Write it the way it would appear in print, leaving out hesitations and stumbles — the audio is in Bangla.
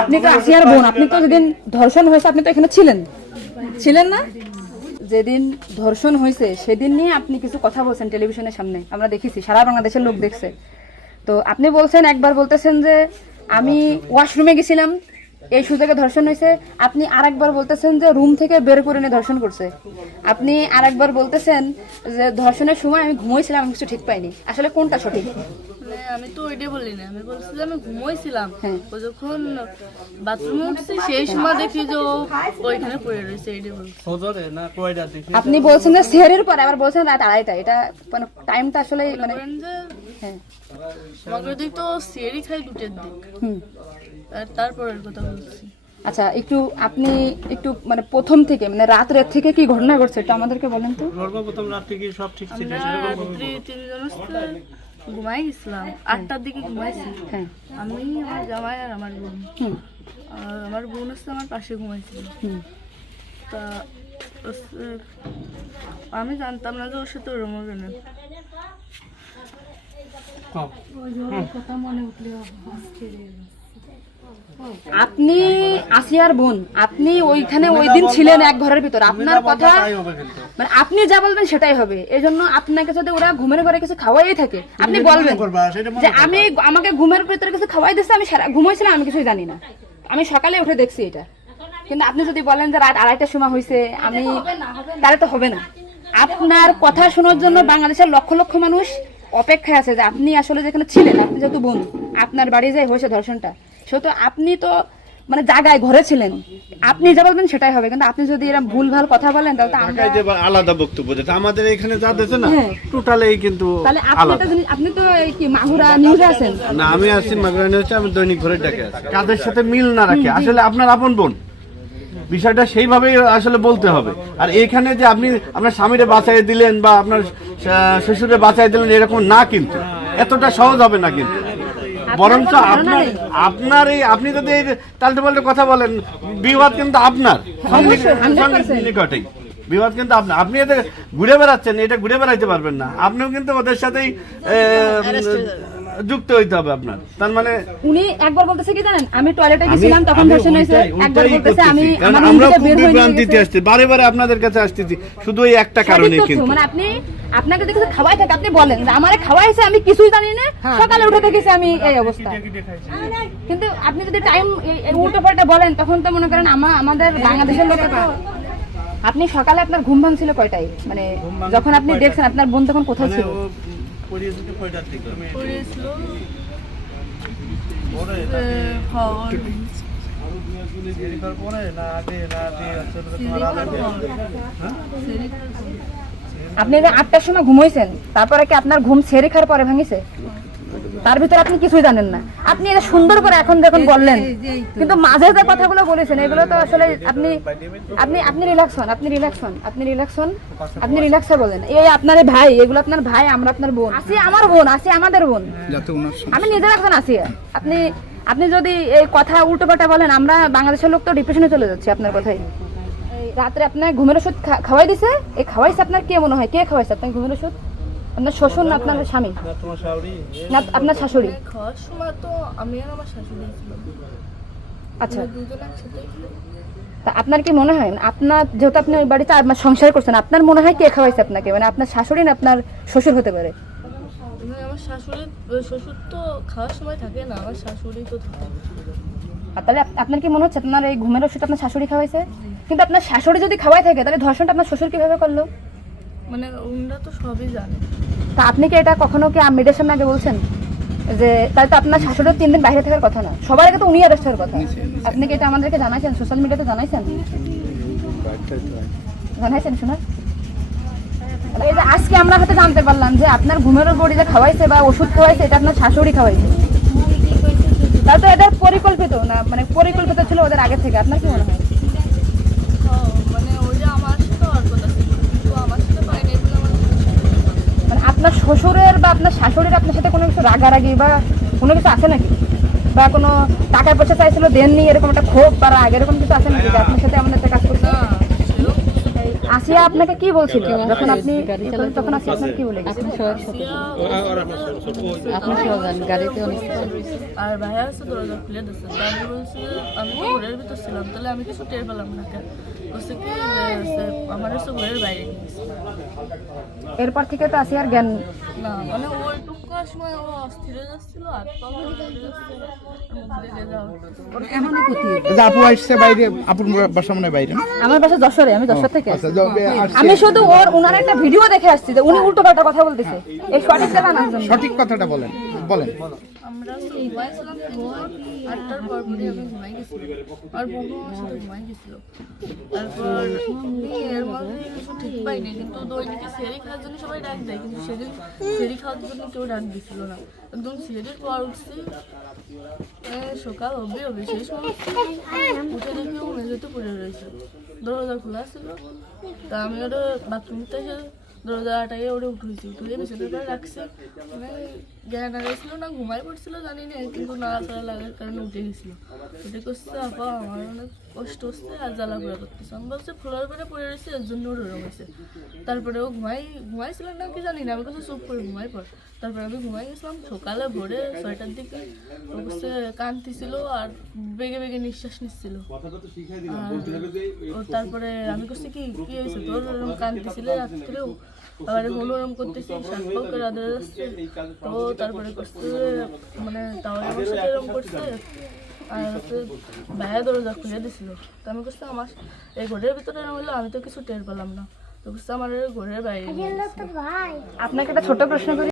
আপনি তো আসিয়ার বোন, আপনি তো যেদিন ধর্ষণ হয়েছে আপনি তো এখানে ছিলেন না? যেদিন ধর্ষণ হয়েছে সেদিন নিয়ে আপনি কিছু কথা বলছেন টেলিভিশনের সামনে, আমরা দেখেছি, সারা বাংলাদেশের লোক দেখছে। তো আপনি বলছেন, একবার বলতেছেন যে আমি ওয়াশরুমে গেছিলাম এই সুযোগে ধর্ষণ হয়েছে, আপনি আরেকবার বলতেছেন যে রুম থেকে বের করে নিয়ে ধর্ষণ করছে, আপনি আরেকবার বলতেছেন যে ধর্ষণের সময় আমি ঘুমোইছিলাম, আমি কিছু ঠিক পাইনি। আসলে কোনটা সঠিক? আমি তো ওইটাই বলি না, আমি বলছিলাম আমি ঘুমোইছিলাম, ও যখন বাথরুমে উঠছি সেই সময় দেখি যে ও ওইখানে পড়ে রয়েছে, এইটাই বলছি। আপনি বলছেন যে সেহরির পরে, আবার বলছেন রাত 2:30, এটা মানে টাইমটা আসলে মানে হ্যাঁ মগর দিক তো সেরি খাই 2টার দিক, আর তারপরের কথা বলছি। আচ্ছা, আপনি একটু মানে প্রথম থেকে মানে রাত থেকে কি ঘটনা ঘটছে একটু আমাদেরকে বলেন তো। সর্বপ্রথম রাত থেকে সব ঠিক ছিল, রাত্রি 3 জন ঘুমাই গেছিলাম, 8টার দিকে ঘুমাইছি। হ্যাঁ, আমি, আমার জামাই আর আমার বোন, আর আমার বোন হচ্ছে আমার পাশে ঘুমাইছিল। তা আমি জানতাম না যে ওর সাথে ওরম হবে না। আপনি আসিয়ার বোন, আপনি ওইখানে ওই দিন ছিলেন এক ঘরের ভিতর, আপনার কথা মানে আপনি যা বলবেন সেটাই হবে। এই জন্য আপনাকে যদি ওরা ঘুমের ঘরে কিছু খাওয়াই থাকে আপনি বলবেন যে আমাকে ঘুমের ভিতরে কিছু খাওয়াই দিচ্ছে, আমি ঘুমাইছিলাম, আমি কিছুই জানি না, আমি সকালে উঠে দেখছি এটা। কিন্তু আপনি যদি বলেন যে রাত 2:30টার সময় হয়েছে, আমি তাহলে তো হবে না। আপনার কথা শোনার জন্য বাংলাদেশের লক্ষ লক্ষ মানুষ অপেক্ষায় আছে যে আপনি আসলে যেখানে ছিলেন, আপনি যেহেতু বোন, আপনার বাড়ি যাই হয়েছে ধর্ষণটা, সেহেতু আপনি তো মানে জায়গায় ঘরে ছিলেন, আপনি যা বলবেন সেটাই হবে। কিন্তু আপনি যদি এরকম ভুলভাল কথা বলেন তাহলে তো আমরা আলাদা বক্তব্য দিতে, আমাদের এখানে যা দিতে না টোটালি কিন্তু তাহলে আপনি তো এই কি মাগুরা নিউজে আছেন না, আমি আছি মাগুরা নিউজে, আমি দৈনিক ঘরের ডাকে আছি। কাদের সাথে মিল না রাখে আসলে আপনার আপন বোন, বিষয়টা সেইভাবেই আসলে বলতে হবে। আর এখানে যে আপনি আপনার স্বামীরে বাঁচাই দিলেন বা আপনার শ্বশুরে বাঁচাই দিলেন এরকম না, কিন্তু এতটা সহজ হবে না। কিন্তু বরঞ্চ আপনার এই আপনি যদি তাল্টে পাল্টে কথা বলেন, বিবাদ কিন্তু আপনার নিকটেই, বিবাদ কিন্তু আপনার। আপনি এদের ঘুরে বেড়াচ্ছেন, এটা ঘুরে বেড়াইতে পারবেন না, আপনিও কিন্তু ওদের সাথেই যুক্ত হইতে হবে আপনার। তার মানে উনি একবার বলতেছে কি জানেন, আমি টয়লেটে গেছিলাম তখন ধর্ষণ হয়েছে, একবার বলতেছে আমি আমার আমরা রুম থেকে বের হয়ে বিভ্রান্তিতে আসছি, বারে বারে আপনাদের কাছে আসতেছি শুধু এই একটা কারণে। কিন্তু মানে আপনাকে দেখে খাওয়াই থাকে, আপনি বলেন যে আমারে খাওয়াইছে, আমি কিছুই জানি না, সকালে উঠে দেখেছি আমি এই অবস্থা। কিন্তু আপনি যদি টাইম উল্টো পাল্টা বলেন তখন তো মনে করেন আমাদের বাংলাদেশের লোক তো। আপনি সকালে আপনার ঘুম ভাঙছিল কয়টায়, মানে যখন আপনি দেখছেন আপনার বোন তখন কোথায় ছিল? আপনি 8টার সময় ঘুমাইছেন, তারপরে কি আপনার ঘুম ছেড়ে খাওয়ার পরে ভাঙিছে? তার ভিতরে আপনি কিছুই জানেন না। আপনি এটা সুন্দর করে এখন যখন বললেন, কিন্তু মাঝে যে কথাগুলো বলেছেন এগুলো তো আসলে আপনি রিল্যাক্স হন, আপনি রিল্যাক্সে বলেন। এই আপনার ভাই, এগুলো আপনার ভাই, আমরা আপনার বোন, আসি আমার বোন, আসি আমাদের বোন, আমি নিজের একজন আছি। আপনি যদি এই কথা উল্টো পাল্টা বলেন, আমরা বাংলাদেশের লোক তো ডিপ্রেশনে চলে যাচ্ছে আপনার কথাই। রাত্রে আপনার ঘুমের ওষুধ খাওয়াই দিছে, এই খাওয়াইছে আপনার কে মনে হয়, কে খাওয়াইছে আপনার ঘুমের ওষুধ? আপনার শ্বশুর না আপনার স্বামী না আপনার শাশুড়ি? খাওয়ার সময় তো আমি আর আমার শাশুড়ি ছিলাম। আচ্ছা, দুজন একসাথে। তা আপনার কি মনে হয়, আপনার যেহেতু আপনি ওই বাড়িতে সংসার করছেন, আপনার মনে হয় কে খাওয়াইছে আপনাকে? মানে আপনার শাশুড়ি না আপনার শ্বশুর হতে পারে? আমার শ্বশুর তো খাওয়ার সময় থাকে না, আমার শাশুড়ি তো থাকে। আর তাহলে আপনার কি মনে হচ্ছে আপনার এই ঘুমের ওষুধ আপনার শাশুড়ি খাওয়াইছে? কিন্তু আপনার শাশুড়ি যদি খাওয়াই থাকে তাহলে ধর্ষণটা আপনার শ্বশুর কিভাবে করলো? মানে ওনারা তো সবই জানে। তা আপনি কি এটা কখনো কি মেয়েদের সামনে আগে বলছেন যে তাহলে তো আপনার শাশুড়ির 3 দিন বাইরে থাকার কথা না, সবার আগে তো উনি অ্যারেস্ট হওয়ার কথা? আপনি কি এটা আমাদেরকে জানাইছেন, সোশ্যাল মিডিয়াতে জানাইছেন শোনা? এই যে আজকে আমরা হয়তো জানতে পারলাম যে আপনার ঘুমের বড়ি যে খাওয়াইছে বা ওষুধ খাওয়াইছে এটা আপনার শাশুড়ি খাওয়াইছে, তাহলে তো এটা পরিকল্পিত না, মানে পরিকল্পিত ছিল ওদের আগে থেকে। আপনার কি মনে হয়? মানে ওই যে আমার সাথে আর কথা ছিল, কিন্তু আমার সাথে পাইনি, এগুলো আমার মানে আপনার শ্বশুরের বা আপনার শাশুড়ির আপনার সাথে কোনো কিছু রাগারাগি বা কোনো কিছু আছে নাকি? বা কোনো টাকা পয়সা চাইছিল দেননি, এরকম একটা ক্ষোভ বা রাগ এরকম কিছু আছে নাকি যে আপনার সাথে আমাদের একটা কাজ করছে? আসিয়া আপনাকে কি বলছিল যখন আপনি তখন আসিয়া আপনাকে কি বলে গেছে? আর ভাইয়া আছে দরজা খুলে দিচ্ছে, আমি বলছি আমি তো ঘরের ভিতর ছিলাম, তাহলে আমি কিছু টের পেলাম না কেন? বলছে কি আমার হচ্ছে ঘরের বাইরে নিয়ে গেছে। এরপর থেকে তো আসিয়ার জ্ঞান না মানে ওইটুকু সময় ও অস্থির হয়ে যাচ্ছিল, আর তখন আপু আসছে বাইরে, আপুর বাসা মনে হয় বাইরে। আমার বাসা যশোরে, আমি যশোর থেকে আচ্ছা, আসছি। আমি শুধু ওনার একটা ভিডিও দেখে আসছি যে উনি উল্টো পাল্টা কথা বলতেছে, এই সঠিক জানা না। সঠিক কথাটা বলেন বলেন। আমরা তো ঘুমাইছিলাম, 8টার পর পরই আমি ঘুমাই গেছিলাম, আর বোনও আমার সাথে ঘুমাই গেছিল। তারপর এর মধ্যে কিছু ঠিক পাইনি, কিন্তু দৈনিকে সেরি খাওয়ার জন্য সবাই ডাক দেয়, কিন্তু সেদিন সেরি খাওয়ার জন্য কেউ ডাক দিছিল না। একদম সেরির পর উঠছি, সকাল হবে সেই সময় উঠে দেখি ও মেঝেতে পড়ে রয়েছে, দরজা খোলা ছিল। তা আমি ওটা বাথরুমতে এসে দরজাটাকে ওটা উঠেছি, উঠে বিছানার পরে রাখছি। মানে জ্ঞান হারাইছিল না ঘুমাই পড়ছিল জানি না, কিন্তু নাড়াচাড়া লাগার কারণে উঠে গেছিল। উঠে করছে আপা আমার অনেক কষ্ট হচ্ছে আর জ্বালা পোড়া করতেছে। আমি বলছি ফ্লোর করে পড়ে রয়েছে, এর জন্য ওর ওরম হয়েছে। তারপরে ও ঘুমাইছিল না কি জানি না, আমি কাছে চুপ করে ঘুমাই পড়। তারপরে আমি ঘুমাই গেছিলাম, সকালে ভোরে 6টার দিকে ও কাছে কাঁদতেছিল আর বেগে বেগে নিঃশ্বাস নিচ্ছিল। তারপরে আমি করছি কি কি হয়েছে তোর, ওরম কাঁদতেছিল রাত্রেও, আবার ওরম করতেছি, শাক পাও করে আদরে যাচ্ছে। তো তারপরে করছে মানে তাহলে আমার সাথে এরকম করছে, আর হচ্ছে ভাইয়া দরজা খুলে দিছিল। তো আমি করছি আমার এই ঘরের ভিতরে এরকম হলো, আমি তো কিছু টের পেলাম না। তো করছে আমার ঘরের বাইরে। আপনাকে একটা ছোট প্রশ্ন করি।